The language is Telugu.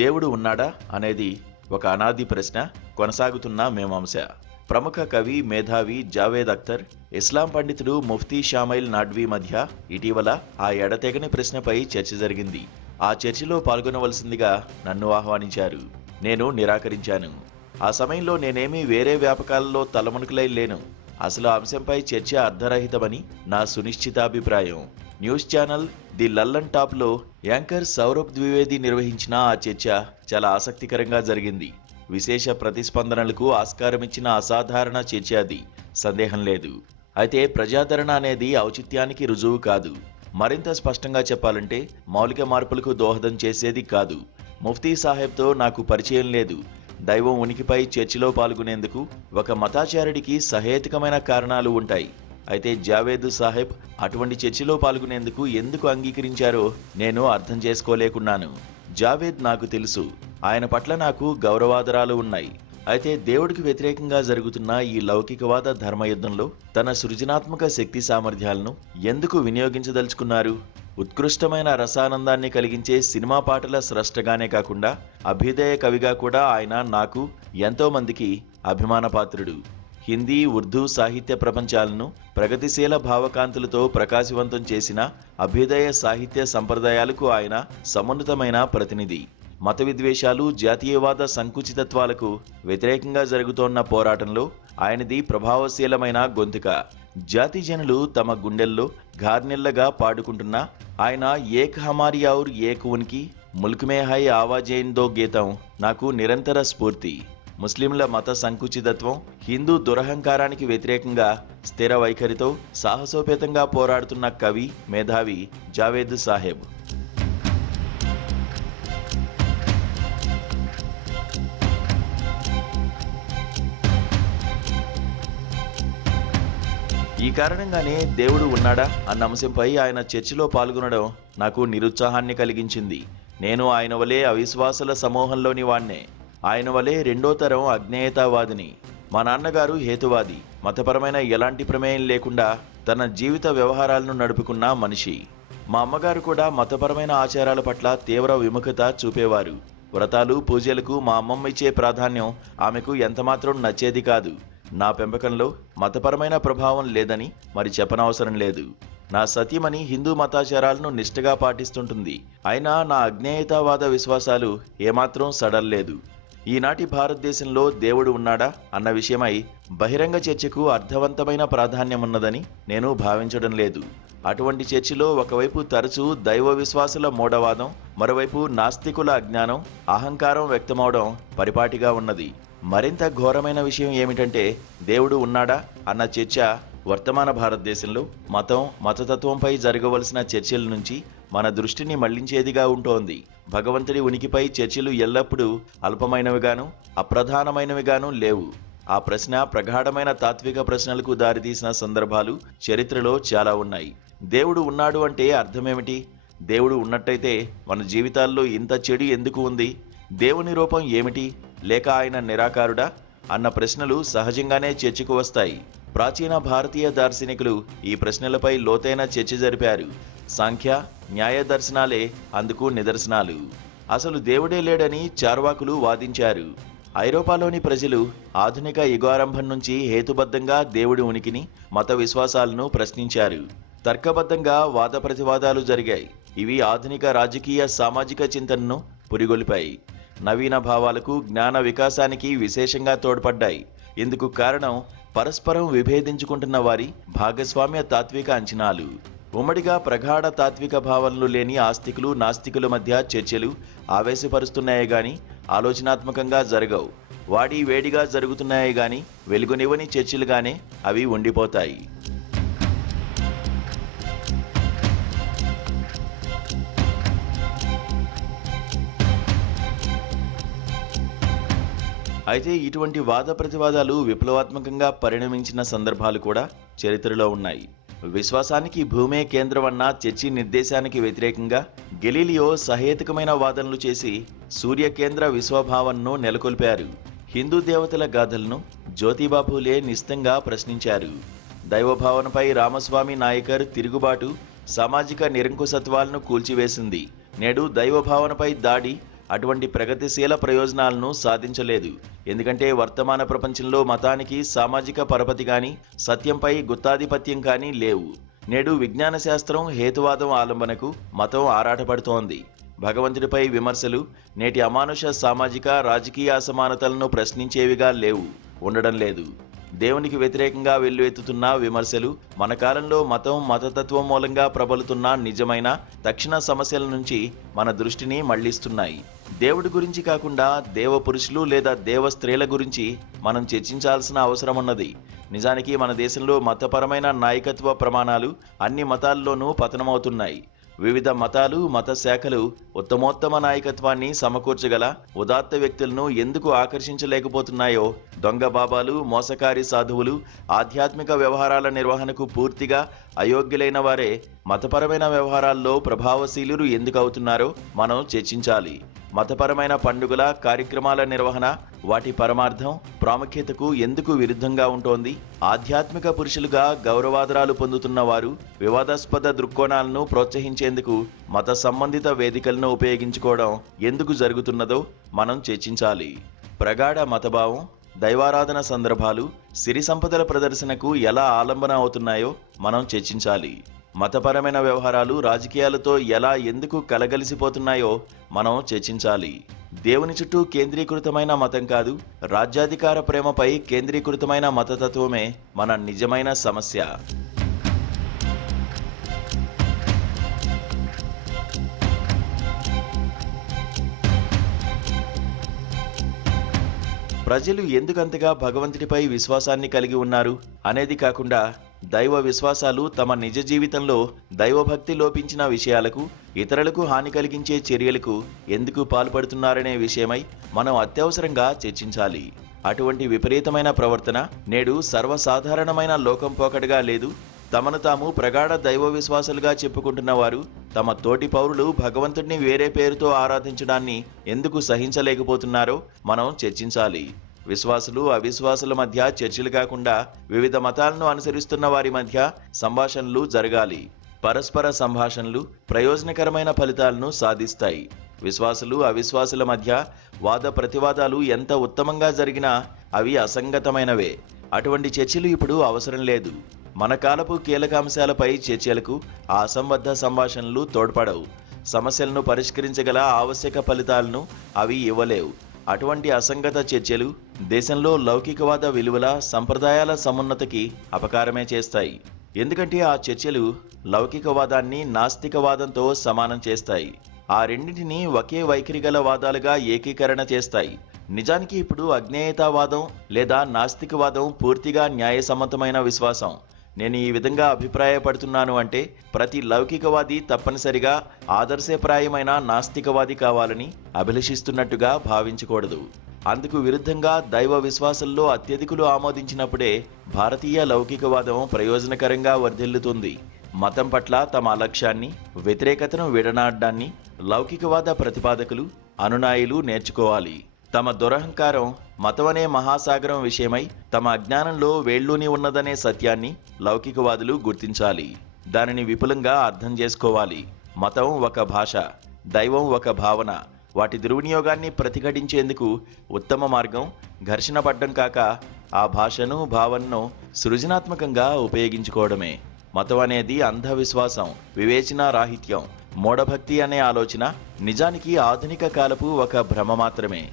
దేవుడు ఉన్నాడా అనేది ఒక అనాది ప్రశ్న, కొనసాగుతున్న మీమాంస. ప్రముఖ కవి, మేధావి జావేద్ అఖ్తర్, ఇస్లాం పండితుడు ముఫ్తీ షామైల్ నాడ్వీ మధ్య ఇటీవల ఆ ఎడతెగని ప్రశ్నపై చర్చ జరిగింది. ఆ చర్చలో పాల్గొనవలసిందిగా నన్ను ఆహ్వానించారు. నేను నిరాకరించాను. ఆ సమయంలో నేనేమీ వేరే వ్యాపకాలలో తలమునకలై లేను. అసలు ఆ అంశంపై చర్చ అర్ధరహితమని నా సునిశ్చితాభిప్రాయం. న్యూస్ ఛానల్ ది లల్లన్ టాప్లో యాంకర్ సౌరభ్ ద్వివేది నిర్వహించిన ఆ చర్చ చాలా ఆసక్తికరంగా జరిగింది. విశేష ప్రతిస్పందనలకు ఆస్కారమిచ్చిన అసాధారణ చర్చ అది, సందేహం లేదు. అయితే ప్రజాదరణ అనేది ఔచిత్యానికి రుజువు కాదు. మరింత స్పష్టంగా చెప్పాలంటే మౌలిక మార్పులకు దోహదం చేసేది కాదు. ముఫ్తీ సాహెబ్తో నాకు పరిచయం లేదు. దైవం ఉనికిపై చర్చలో పాల్గొనేందుకు ఒక మతాచారుడికి సహేతుకమైన కారణాలు ఉంటాయి. అయితే జావేద్ సాహెబ్ అటువంటి చర్చలో పాల్గొనేందుకు ఎందుకు అంగీకరించారో నేను అర్థం చేసుకోలేకున్నాను. జావేద్ నాకు తెలుసు. ఆయన పట్ల నాకు గౌరవాదరాలు ఉన్నాయి. అయితే దేవుడికి వ్యతిరేకంగా జరుగుతున్న ఈ లౌకికవాద ధర్మయుద్ధంలో తన సృజనాత్మక శక్తి సామర్థ్యాలను ఎందుకు వినియోగించదలుచుకున్నారు? ఉత్కృష్టమైన రసానందాన్ని కలిగించే సినిమా పాటల స్రష్టగానే కాకుండా అభ్యుదయ కవిగా కూడా ఆయన నాకు, ఎంతో మందికి అభిమానపాత్రుడు. హిందీ, ఉర్దూ సాహిత్య ప్రపంచాలను ప్రగతిశీల భావకాంతులతో ప్రకాశవంతం చేసిన అభ్యుదయ సాహిత్య సంప్రదాయాలకు ఆయన సమున్నతమైన ప్రతినిధి. మత విద్వేషాలు, జాతీయవాద సంకుచితత్వాలకు వ్యతిరేకంగా జరుగుతోన్న పోరాటంలో ఆయనది ప్రభావశీలమైన గొంతుక. జాతి జనులు తమ గుండెల్లో ఘార్నిల్లగా పాడుకుంటున్న ఆయన ఏక్ హమారీ ఔర్ ఏక్ ఉన్కి ముల్క్ మే హై ఆవాజైన్ దో గీతం నాకు నిరంతర స్ఫూర్తి. ముస్లింల మత సంకుచితత్వం, హిందూ దురహంకారానికి వ్యతిరేకంగా స్థిర వైఖరితో సాహసోపేతంగా పోరాడుతున్న కవి, మేధావి జావేద్ సాహెబ్. ఈ కారణంగానే దేవుడు ఉన్నాడా అన్న అంశంపై ఆయన చర్చలో పాల్గొనడం నాకు నిరుత్సాహాన్ని కలిగించింది. నేను ఆయన వలె అవిశ్వాసుల సమూహంలోని వాణ్ణే. ఆయన వలె రెండో తరం అజ్ఞేయతావాదిని. మా నాన్నగారు హేతువాది. మతపరమైన ఎలాంటి ప్రమేయం లేకుండా తన జీవిత వ్యవహారాలను నడుపుకున్న మనిషి. మా అమ్మగారు కూడా మతపరమైన ఆచారాల పట్ల తీవ్ర విముఖత చూపేవారు. వ్రతాలు, పూజలకు మా అమ్మమ్మ ఇచ్చే ప్రాధాన్యం ఆమెకు ఎంతమాత్రం నచ్చేది కాదు. నా పెంపకంలో మతపరమైన ప్రభావం లేదని మరి చెప్పనవసరం లేదు. నా సతీమణి హిందూ మతాచారాలను నిష్ఠగా పాటిస్తుంటుంది. అయినా నా అజ్ఞేయతావాద విశ్వాసాలు ఏమాత్రం సడల్లేదు. ఈనాటి భారతదేశంలో దేవుడు ఉన్నాడా అన్న విషయమై బహిరంగ చర్చకు అర్థవంతమైన ప్రాధాన్యమున్నదని నేను భావించడం లేదు. అటువంటి చర్చలో ఒకవైపు తరచూ దైవ విశ్వాసుల మూఢవాదం, మరోవైపు నాస్తికుల అజ్ఞానం, అహంకారం వ్యక్తమవడం పరిపాటిగా ఉన్నది. మరింత ఘోరమైన విషయం ఏమిటంటే దేవుడు ఉన్నాడా అన్న చర్చ వర్తమాన భారతదేశంలో మతం, మతతత్వంపై జరగవలసిన చర్చల నుంచి మన దృష్టిని మళ్లించేదిగా ఉంటోంది. భగవంతుడి ఉనికిపై చర్చలు ఎల్లప్పుడూ అల్పమైనవిగాను, అప్రధానమైనవిగాను లేవు. ఆ ప్రశ్న ప్రగాఢమైన తాత్విక ప్రశ్నలకు దారితీసిన సందర్భాలు చరిత్రలో చాలా ఉన్నాయి. దేవుడు ఉన్నాడు అంటే అర్థమేమిటి? దేవుడు ఉన్నట్టయితే మన జీవితాల్లో ఇంత చెడు ఎందుకు ఉంది? దేవుని రూపం ఏమిటి? లేక ఆయన నిరాకారుడా అన్న ప్రశ్నలు సహజంగానే చర్చకు వస్తాయి. ప్రాచీన భారతీయ దార్శనికులు ఈ ప్రశ్నలపై లోతైన చర్చ జరిపారు. సాంఖ్య, న్యాయ దర్శనాలే అందుకు నిదర్శనాలు. అసలు దేవుడే లేడని చార్వాకులు వాదించారు. ఐరోపాలోని ప్రజలు ఆధునిక యుగారంభం నుంచి హేతుబద్ధంగా దేవుడి ఉనికిని, మత విశ్వాసాలను ప్రశ్నించారు. తర్కబద్ధంగా వాద ప్రతివాదాలు జరిగాయి. ఇవి ఆధునిక రాజకీయ, సామాజిక చింతనను పురిగొల్పాయి. నవీన భావాలకు, జ్ఞాన వికాసానికి విశేషంగా తోడ్పడ్డాయి. ఇందుకు కారణం పరస్పరం విభేదించుకుంటున్న వారి భాగస్వామ్య తాత్విక అంచనాలు. ఉమ్మడిగా ప్రగాఢ తాత్విక భావనలు లేని ఆస్తికులు, నాస్తికుల మధ్య చర్చలు ఆవేశపరుస్తున్నాయే గాని ఆలోచనాత్మకంగా జరగవు. వాడి వేడిగా జరుగుతున్నాయే గాని వెలుగునివ్వని చర్చలుగానే అవి ఉండిపోతాయి. అయితే ఇటువంటి వాద ప్రతివాదాలు విప్లవాత్మకంగా పరిణమించిన సందర్భాలు కూడా చరిత్రలో ఉన్నాయి. విశ్వాసానికి భూమే కేంద్రమన్న చర్చి నిర్దేశానికి వ్యతిరేకంగా గెలీలియో సహేతుకమైన వాదనలు చేసి సూర్యకేంద్ర విశ్వభావనను నెలకొల్పారు. హిందూ దేవతల గాథలను జ్యోతిబా ఫూలే నిశితంగా ప్రశ్నించారు. దైవభావనపై రామస్వామి నాయకర్ తిరుగుబాటు సామాజిక నిరంకుశత్వాలను కూల్చివేసింది. నేడు దైవభావనపై దాడి అటువంటి ప్రగతిశీల ప్రయోజనాలను సాధించలేదు. ఎందుకంటే వర్తమాన ప్రపంచంలో మతానికి సామాజిక పరపతి కానీ, సత్యంపై గుత్తాధిపత్యం కానీ లేవు. నేడు విజ్ఞాన శాస్త్రం, హేతువాదం ఆలంబనకు మతం ఆరాటపడుతోంది. భగవంతుడిపై విమర్శలు నేటి అమానుష సామాజిక, రాజకీయ అసమానతలను ప్రశ్నించేవిగా లేవు, ఉండడం లేదు. దేవునికి వ్యతిరేకంగా వెల్లువెత్తుతున్న విమర్శలు మన కాలంలో మతం, మతతత్వం మూలంగా ప్రబలుతున్న నిజమైన తక్షణ సమస్యల నుంచి మన దృష్టిని మళ్లిస్తున్నాయి. దేవుడి గురించి కాకుండా దేవ పురుషులు లేదా దేవ స్త్రీల గురించి మనం చర్చించాల్సిన అవసరం ఉన్నది. నిజానికి మన దేశంలో మతపరమైన నాయకత్వ ప్రమాణాలు అన్ని మతాల్లోనూ పతనమవుతున్నాయి. వివిధ మతాలు, మత శాఖలు ఉత్తమోత్తమ నాయకత్వాన్ని సమకూర్చగల ఉదాత్త వ్యక్తులను ఎందుకు ఆకర్షించలేకపోతున్నాయో, దొంగ బాబాలు, మోసకారి సాధువులు ఆధ్యాత్మిక వ్యవహారాల నిర్వహణకు పూర్తిగా అయోగ్యులైన వారే మతపరమైన వ్యవహారాల్లో ప్రభావశీలురు ఎందుకు అవుతున్నారో మనం చర్చించాలి. మతపరమైన పండుగల, కార్యక్రమాల నిర్వహణ వాటి పరమార్థం, ప్రాముఖ్యతకు ఎందుకు విరుద్ధంగా ఉంటోంది? ఆధ్యాత్మిక పురుషులుగా గౌరవాదరాలు పొందుతున్న వారు వివాదాస్పద దృక్కోణాలను ప్రోత్సహించేందుకు మత సంబంధిత వేదికలను ఉపయోగించుకోవడం ఎందుకు జరుగుతున్నదో మనం చర్చించాలి. ప్రగాఢ మతభావం, దైవారాధన సందర్భాలు సిరి సంపదల ప్రదర్శనకు ఎలా ఆలంబన అవుతున్నాయో మనం చర్చించాలి. మతపరమైన వ్యవహారాలు రాజకీయాలతో ఎలా ఎందుకు కలగలిసిపోతున్నాయో మనం చర్చించాలి. దేవుని చుట్టూ కేంద్రీకృతమైన మతం కాదు, రాజ్యాధికార ప్రేమపై కేంద్రీకృతమైన మతతత్వమే మన నిజమైన సమస్య. ప్రజలు ఎందుకంతగా భగవంతుడిపై విశ్వాసాన్ని కలిగి ఉన్నారు అనేది కాకుండా, దైవ విశ్వాసాలు తమ నిజ జీవితంలో దైవభక్తి లోపించిన విషయాలకు, ఇతరులకు హాని కలిగించే చర్యలకు ఎందుకు పాల్పడుతున్నారనే విషయమై మనం అత్యవసరంగా చర్చించాలి. అటువంటి విపరీతమైన ప్రవర్తన నేడు సర్వసాధారణమైన లోకం పోకడగా లేదు. తమను తాము ప్రగాఢ దైవ విశ్వాసాలుగా చెప్పుకుంటున్న వారు తమ తోటి పౌరులు భగవంతుడిని వేరే పేరుతో ఆరాధించడాన్ని ఎందుకు సహించలేకపోతున్నారో మనం చర్చించాలి. విశ్వాసులు, అవిశ్వాసుల మధ్య చర్చలు కాకుండా వివిధ మతాలను అనుసరిస్తున్న వారి మధ్య సంభాషణలు జరగాలి. పరస్పర సంభాషణలు ప్రయోజనకరమైన ఫలితాలను సాధిస్తాయి. విశ్వాసులు, అవిశ్వాసుల మధ్య వాద ప్రతివాదాలు ఎంత ఉత్తమంగా జరిగినా అవి అసంగతమైనవే. అటువంటి చర్చలు ఇప్పుడు అవసరం లేదు. మన కాలపు కీలక అంశాలపై చర్చలకు ఆ అసంబద్ధ సంభాషణలు తోడ్పడవు. సమస్యలను పరిష్కరించగల ఆవశ్యక ఫలితాలను అవి ఇవ్వలేవు. అటువంటి అసంగత చర్చలు దేశంలో లౌకికవాద విలువల, సంప్రదాయాల సమున్నతికి అపకారమే చేస్తాయి. ఎందుకంటే ఆ చర్చలు లౌకికవాదాన్ని నాస్తికవాదంతో సమానం చేస్తాయి. ఆ రెండింటినీ ఒకే వైఖరి గల వాదాలుగా ఏకీకరణ చేస్తాయి. నిజానికి ఇప్పుడు అజ్ఞేయతావాదం లేదా నాస్తికవాదం పూర్తిగా న్యాయసమ్మతమైన విశ్వాసం. నేను ఈ విధంగా అభిప్రాయపడుతున్నాను అంటే ప్రతి లౌకికవాది తప్పనిసరిగా ఆదర్శప్రాయమైన నాస్తికవాది కావాలని అభిలషిస్తున్నట్టుగా భావించకూడదు. అందుకు విరుద్ధంగా దైవ విశ్వాసంలో అత్యధికులు ఆమోదించినప్పుడే భారతీయ లౌకికవాదం ప్రయోజనకరంగా వర్ధిల్లుతుంది. మతం పట్ల తమ అలక్ష్యాన్ని, వ్యతిరేకతను విడనాడడాన్ని లౌకికవాద ప్రతిపాదకులు, అనునాయులు నేర్చుకోవాలి. తమ దురహంకారం మతమనే మహాసాగరం విషయమై తమ అజ్ఞానంలో వేళ్ళూని ఉన్నదనే సత్యాన్ని లౌకికవాదులు గుర్తించాలి. దానిని విపులంగా అర్థం చేసుకోవాలి. మతం ఒక భాష, దైవం ఒక భావన. వాటి దుర్వినియోగాన్ని ప్రతిఘటించేందుకు ఉత్తమ మార్గం ఘర్షణ పడ్డం కాక ఆ భాషను, భావనను సృజనాత్మకంగా ఉపయోగించుకోవడమే. మతం అనేది అంధవిశ్వాసం, వివేచన రాహిత్యం, మూఢభక్తి అనే ఆలోచన నిజానికి ఆధునిక కాలపు ఒక భ్రమ మాత్రమే.